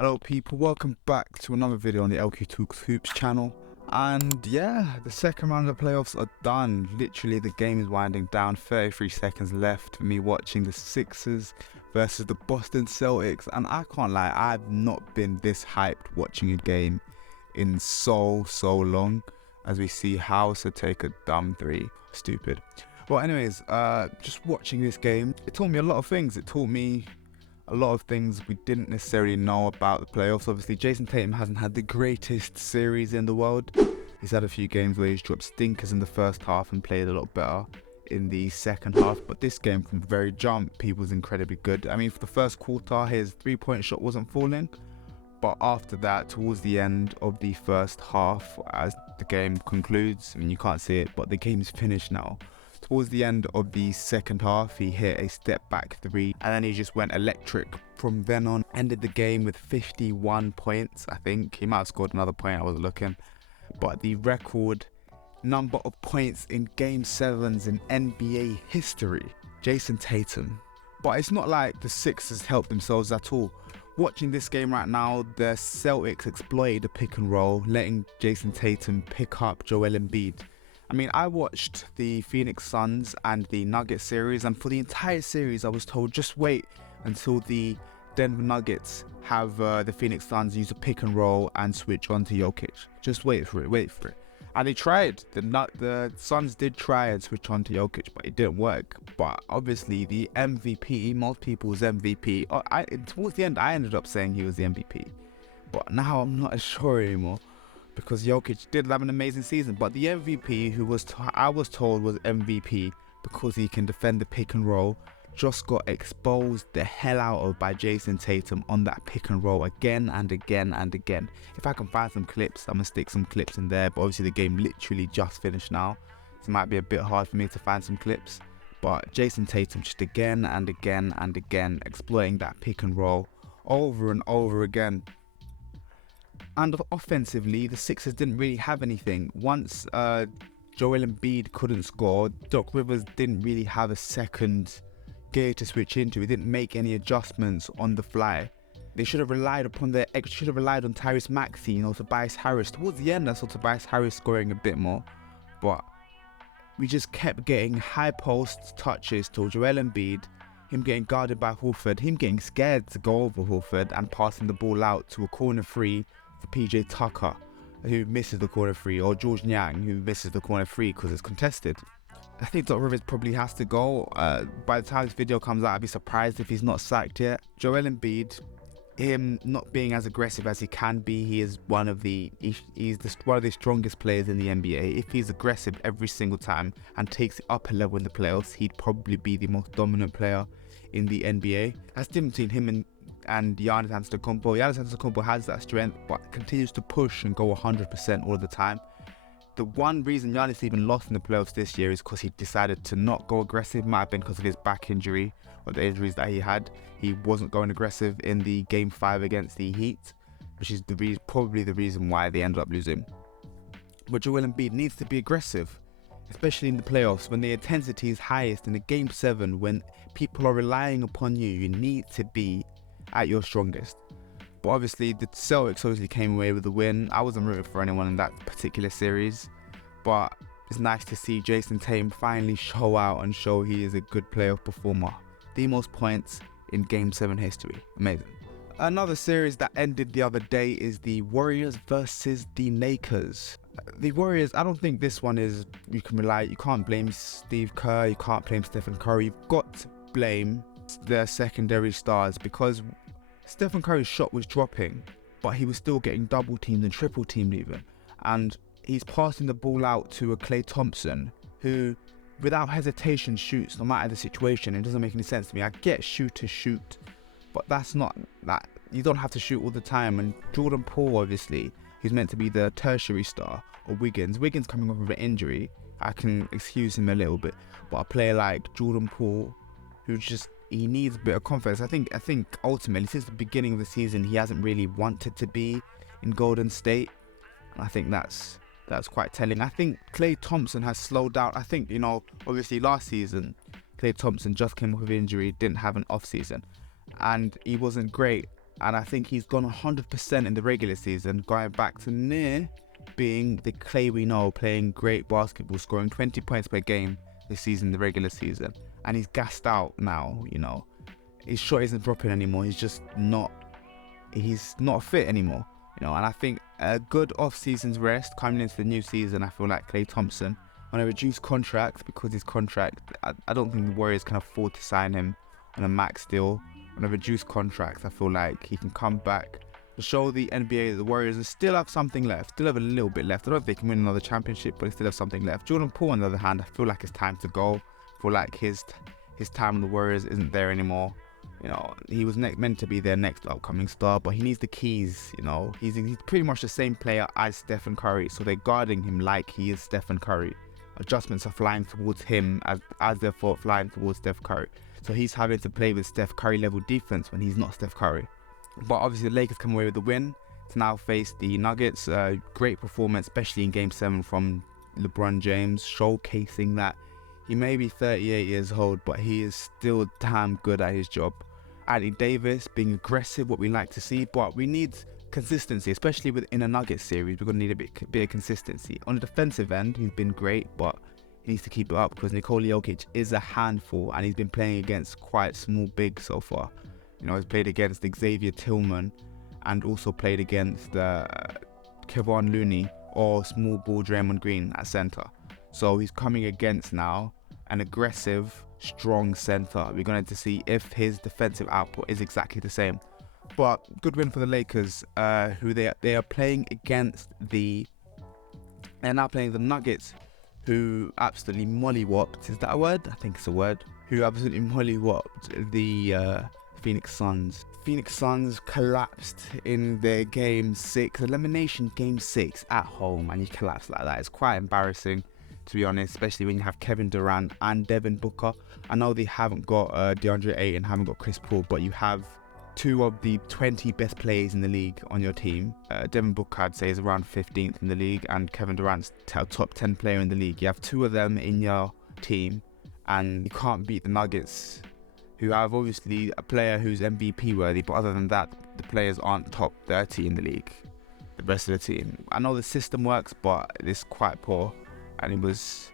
Hello people, welcome back to another video on the LQ Talks Hoops channel. And yeah, the second round of the playoffs are done. Literally the game is winding down, 33 seconds left for me watching the Sixers versus the Boston Celtics. And I can't lie, I've not been this hyped watching a game in so long, as we see Hauser take a dumb three. Stupid. Well anyways, just watching this game, it taught me a lot of things. It taught me a lot of things we didn't necessarily know about the playoffs. Obviously, Jayson Tatum hasn't had the greatest series in the world. He's had a few games where he's dropped stinkers in the first half and played a lot better in the second half. But this game, from the very jump, he was incredibly good. I mean, for the first quarter, his three-point shot wasn't falling. But after that, towards the end of the first half, as the game concludes, I mean, you can't see it, but the game's finished now. Towards the end of the second half, he hit a step back three and then he just went electric from then on. Ended the game with 51 points, I think. He might have scored another point, I wasn't looking. But the record number of points in Game 7s in NBA history, Jayson Tatum. But it's not like the Sixers helped themselves at all. Watching this game right now, the Celtics exploited the pick and roll, letting Jayson Tatum pick up Joel Embiid. I mean, I watched the Phoenix Suns and the Nuggets series, and for the entire series I was told just wait until the Denver Nuggets have the Phoenix Suns use a pick and roll and switch on to Jokic. Just wait for it. And they tried. The Suns did try and switch on to Jokic, but it didn't work. But obviously the MVP, most people's MVP, towards the end I ended up saying he was the MVP. But now I'm not as sure anymore, because Jokic did have an amazing season. But the MVP, I was told was MVP because he can defend the pick and roll, just got exposed the hell out of by Jayson Tatum on that pick and roll again and again and again. If I can find some clips, I'm going to stick some clips in there. But obviously the game literally just finished now, so it might be a bit hard for me to find some clips. But Jayson Tatum just again and again and again exploiting that pick and roll over and over again. And offensively, the Sixers didn't really have anything. Once Joel Embiid couldn't score, Doc Rivers didn't really have a second gear to switch into. He didn't make any adjustments on the fly. They should have relied on Tyrese Maxey, Tobias Harris. Towards the end, I saw Tobias Harris scoring a bit more, but we just kept getting high post touches to Joel Embiid, him getting guarded by Horford, him getting scared to go over Horford and passing the ball out to a corner three for PJ Tucker, who misses the corner three, or George Niang, who misses the corner three because it's contested. I think Doc Rivers probably has to go. By the time this video comes out, I'd be surprised if he's not sacked yet. Joel Embiid, him not being as aggressive as he can be, he's one of the strongest players in the NBA. If he's aggressive every single time and takes it up a level in the playoffs, he'd probably be the most dominant player in the NBA. That's the difference between him and Giannis Antetokounmpo. Giannis Antetokounmpo has that strength, but continues to push and go 100% all the time. The one reason Giannis even lost in the playoffs this year is because he decided to not go aggressive. Might have been because of his back injury or the injuries that he had. He wasn't going aggressive in the Game 5 against the Heat, which is probably the reason why they ended up losing. But Joel Embiid needs to be aggressive, especially in the playoffs when the intensity is highest. In a Game 7, when people are relying upon you, you need to be at your strongest. But obviously the Celtics came away with the win. I wasn't rooting for anyone in that particular series, but it's nice to see Jayson Tatum finally show out and show he is a good playoff performer. The most points in Game 7 history. Amazing. Another series that ended the other day is the Warriors versus the Lakers. The Warriors, I don't think this one is, you can't blame Steve Kerr, you can't blame Stephen Curry. You've got to blame their secondary stars, because Stephen Curry's shot was dropping, but he was still getting double teamed and triple teamed even. And he's passing the ball out to a Klay Thompson, who without hesitation shoots no matter the situation. It doesn't make any sense to me. I get shoot, but that's not that. You don't have to shoot all the time. And Jordan Poole, obviously, who's meant to be the tertiary star, or Wiggins coming off of an injury, I can excuse him a little bit. But a player like Jordan Poole, who he needs a bit of confidence. I think ultimately since the beginning of the season he hasn't really wanted to be in Golden State. I think that's quite telling. I think Klay Thompson has slowed down. I think, obviously last season Klay Thompson just came off of injury, didn't have an off season, and he wasn't great And I think he's gone 100% in the regular season, going back to near being the Clay we know, playing great basketball, scoring 20 points per game this season, the regular season. And he's gassed out now, you know. His shot isn't dropping anymore. He's not fit anymore, you know. And I think a good off-season's rest coming into the new season, I feel like Klay Thompson on a reduced contract, because his contract, I don't think the Warriors can afford to sign him on a max deal. On a reduced contract, I feel like he can come back to show the NBA that the Warriors still have something left, still have a little bit left. I don't know if they can win another championship, but they still have something left. Jordan Poole, on the other hand, I feel like it's time to go. I feel like his time in the Warriors isn't there anymore. You know, he was meant to be their next upcoming star, but he needs the keys, you know. He's pretty much the same player as Stephen Curry, so they're guarding him like he is Stephen Curry. Adjustments are flying towards him as they're flying towards Steph Curry. So he's having to play with Steph Curry level defense when he's not Steph Curry. But obviously the Lakers come away with the win to now face the Nuggets. Great performance, especially in Game 7 from LeBron James, showcasing that he may be 38 years old, but he is still damn good at his job. Anthony Davis being aggressive, what we like to see, but we need consistency, especially in a Nuggets series. We're going to need a bit of consistency. On the defensive end, he's been great, but he needs to keep it up because Nikola Jokic is a handful, and he's been playing against quite small bigs so far. You know, he's played against Xavier Tillman and also played against Kevon Looney or small ball Draymond Green at center. So he's coming against now an aggressive, strong center. We're going to see if his defensive output is exactly the same. But good win for the Lakers, who they are playing against they're now playing the Nuggets, who absolutely mollywopped. Is that a word? I think it's a word. Who absolutely mollywopped the Phoenix Suns. Phoenix Suns collapsed in their Game 6, elimination Game 6 at home, and you collapse like that. It's quite embarrassing, to be honest, especially when you have Kevin Durant and Devin Booker. I know they haven't got DeAndre Ayton, haven't got Chris Paul, but you have two of the 20 best players in the league on your team. Devin Booker, I'd say, is around 15th in the league, and Kevin Durant's top 10 player in the league. You have two of them in your team, and you can't beat the Nuggets, who have obviously a player who's MVP worthy, but other than that, the players aren't top 30 in the league, the rest of the team. I know the system works, but it's quite poor, and it was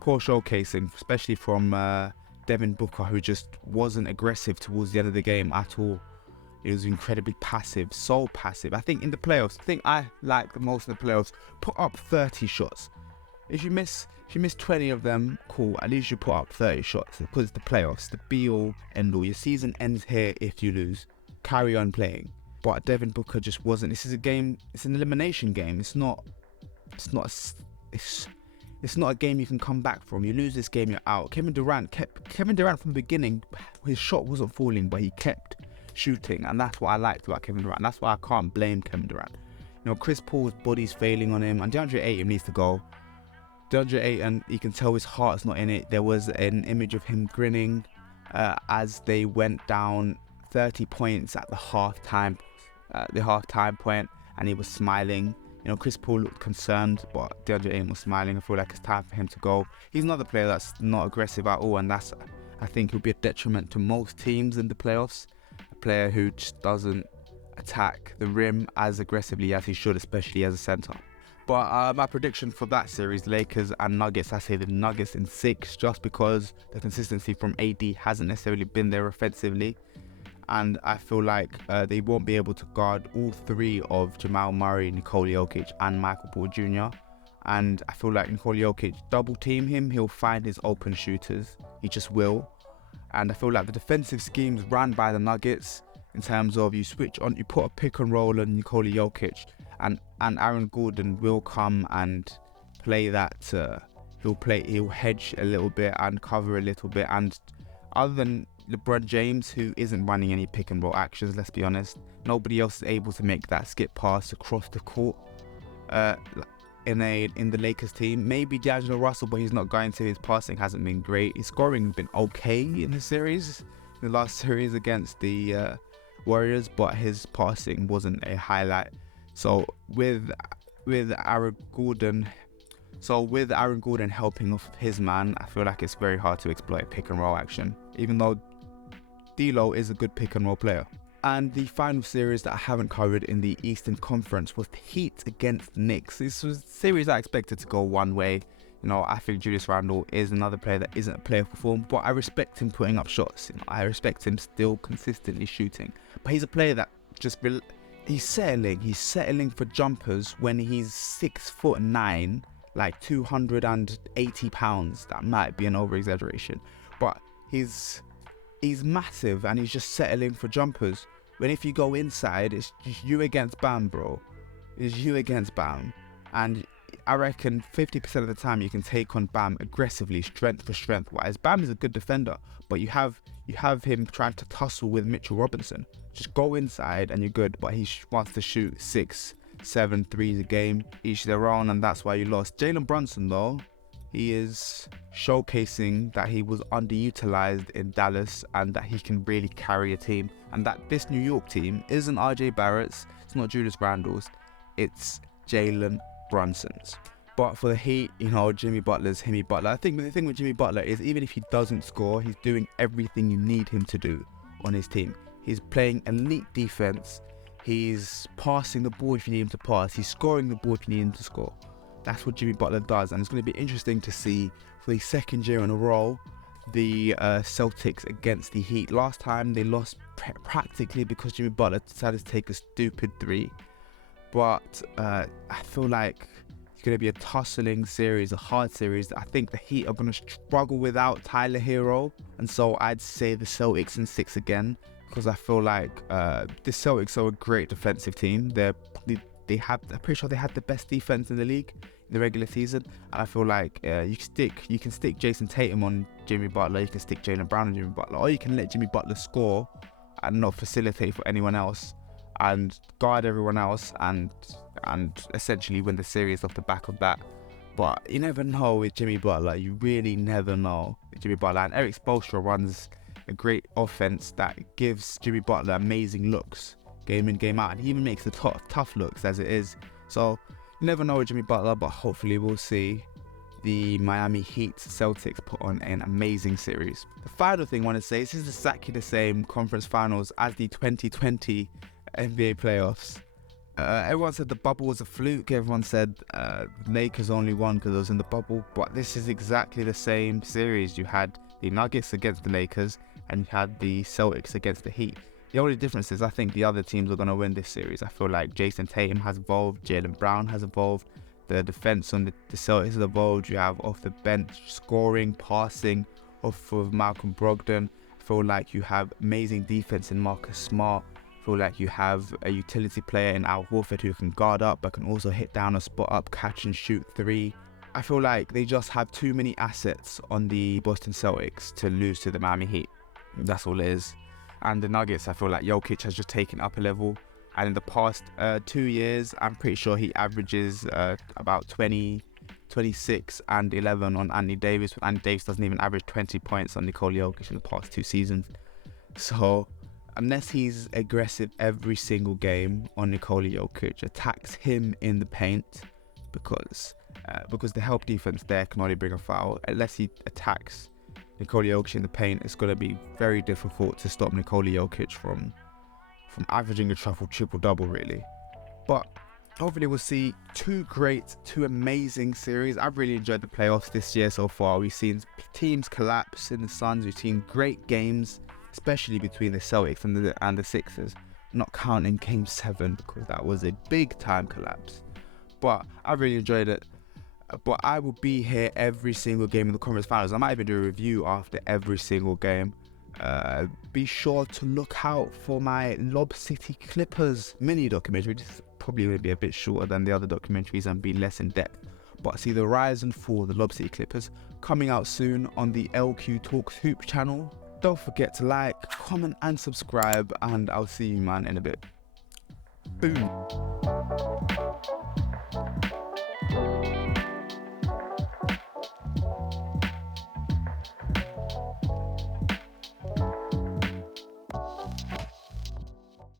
poor showcasing, especially from Devin Booker, who just wasn't aggressive towards the end of the game at all. He was incredibly passive, so passive. I think in the playoffs, the thing I like the most in the playoffs, put up 30 shots. If you miss 20 of them, cool, at least you put up 30 shots, because it's the playoffs, the be-all, end-all. Your season ends here if you lose. Carry on playing. But Devin Booker just wasn't. This is a game, it's an elimination game. It's not a game you can come back from. You lose this game, you're out. Kevin Durant from the beginning, his shot wasn't falling, but he kept shooting, and that's what I liked about Kevin Durant. That's why I can't blame Kevin Durant. You know, Chris Paul's body's failing on him, and DeAndre Ayton needs to go. DeAndre Ayton, you can tell his heart's not in it. There was an image of him grinning as they went down 30 points at the halftime point, and he was smiling. You know, Chris Paul looked concerned, but DeAndre Ayton was smiling. I feel like it's time for him to go. He's another player that's not aggressive at all, and that's, I think, he'll be a detriment to most teams in the playoffs. A player who just doesn't attack the rim as aggressively as he should, especially as a center. But my prediction for that series, Lakers and Nuggets, I say the Nuggets in 6, just because the consistency from AD hasn't necessarily been there offensively. And I feel like they won't be able to guard all three of Jamal Murray, Nikola Jokic, and Michael Porter Jr. And I feel like Nikola Jokic, double team him, he'll find his open shooters. He just will. And I feel like the defensive schemes run by the Nuggets, in terms of you switch on, you put a pick and roll on Nikola Jokic, and Aaron Gordon will come and play that. He'll hedge a little bit and cover a little bit. And other than LeBron James, who isn't running any pick and roll actions, let's be honest, nobody else is able to make that skip pass across the court in the Lakers team. Maybe D'Angelo Russell, but he's not going to. His passing hasn't been great. His scoring has been okay in the last series against the Warriors, but his passing wasn't a highlight. So with Aaron Gordon helping off his man, I feel like it's very hard to exploit pick and roll action, even though D'Lo is a good pick and roll player. And the final series that I haven't covered in the Eastern Conference was the Heat against the Knicks. This was a series I expected to go one way. You know, I think Julius Randle is another player that isn't a player for form, but I respect him putting up shots. You know, I respect him still consistently shooting. But he's a player that just he's settling for jumpers when he's 6'9", like 280 pounds. That might be an over exaggeration, but he's massive and he's just settling for jumpers. When if you go inside, it's just you against Bam, bro. It's you against Bam. And I reckon 50% of the time you can take on Bam aggressively, strength for strength wise. Bam is a good defender, but you have him trying to tussle with Mitchell Robinson. Just go inside and you're good, but he wants to shoot 6, 7 threes a game, each their own, and that's why you lost. Jalen Brunson though, he is showcasing that he was underutilized in Dallas and that he can really carry a team, and that this New York team isn't RJ Barrett's, it's not Julius Randle's, it's Jalen Brunson's. But for the Heat, you know, Jimmy Butler's Jimmy Butler. I think the thing with Jimmy Butler is even if he doesn't score, he's doing everything you need him to do on his team. He's playing elite defense, he's passing the ball if you need him to pass, he's scoring the ball if you need him to score. That's what Jimmy Butler does, and it's going to be interesting to see for the second year in a row the Celtics against the Heat. Last time they lost practically because Jimmy Butler decided to take a stupid 3. But I feel like it's going to be a tussling series, a hard series. I think the Heat are going to struggle without Tyler Hero, and so I'd say the Celtics in 6 again, because I feel like the Celtics are a great defensive team. I'm pretty sure they had the best defense in the league in the regular season, and I feel like you can stick Jayson Tatum on Jimmy Butler, you can stick Jaylen Brown on Jimmy Butler, or you can let Jimmy Butler score and not facilitate for anyone else and guard everyone else and essentially win the series off the back of that. But you never know with Jimmy Butler, you really never know with Jimmy Butler. And Eric Spoelstra runs a great offense that gives Jimmy Butler amazing looks game in, game out, and he even makes the tough looks as it is. So you never know with Jimmy Butler, but hopefully we'll see the Miami Heat Celtics put on an amazing series. The final thing I want to say is this is exactly the same conference finals as the 2020 NBA playoffs. Everyone said the bubble was a fluke, everyone said the Lakers only won because it was in the bubble, but this is exactly the same series. You had the Nuggets against the Lakers and you had the Celtics against the Heat. The only difference is I think the other teams are going to win this series. I feel like Jayson Tatum has evolved, Jaylen Brown has evolved, the defense on the Celtics has evolved. You have off the bench scoring, passing off of Malcolm Brogdon. I feel like you have amazing defense in Marcus Smart. I feel like you have a utility player in Al Horford who can guard up but can also hit down a spot up, catch and shoot 3. I feel like they just have too many assets on the Boston Celtics to lose to the Miami Heat. That's all it is. And the Nuggets, I feel like Jokic has just taken up a level. And in the past 2 years, I'm pretty sure he averages about 20, 26 and 11 on Anthony Davis. But Anthony Davis doesn't even average 20 points on Nikola Jokic in the past 2 seasons. So unless he's aggressive every single game on Nikola Jokic, attacks him in the paint, because the help defense there can only bring a foul. Unless he attacks Nikola Jokic in the paint, it's going to be very difficult to stop Nikola Jokic from averaging a triple-double really. But hopefully we'll see 2 amazing series. I've really enjoyed the playoffs this year so far. We've seen teams collapse in the Suns. We've seen great games, especially between the Celtics and the Sixers, not counting Game 7 because that was a big time collapse. But I really enjoyed it. But I will be here every single game in the conference finals. I might even do a review after every single game. Be sure to look out for my Lob City Clippers mini documentary. This is probably going to be a bit shorter than the other documentaries and be less in depth. But see the rise and fall of the Lob City Clippers coming out soon on the LQ Talks Hoop channel. Don't forget to like, comment and subscribe, and I'll see you man in a bit. Boom.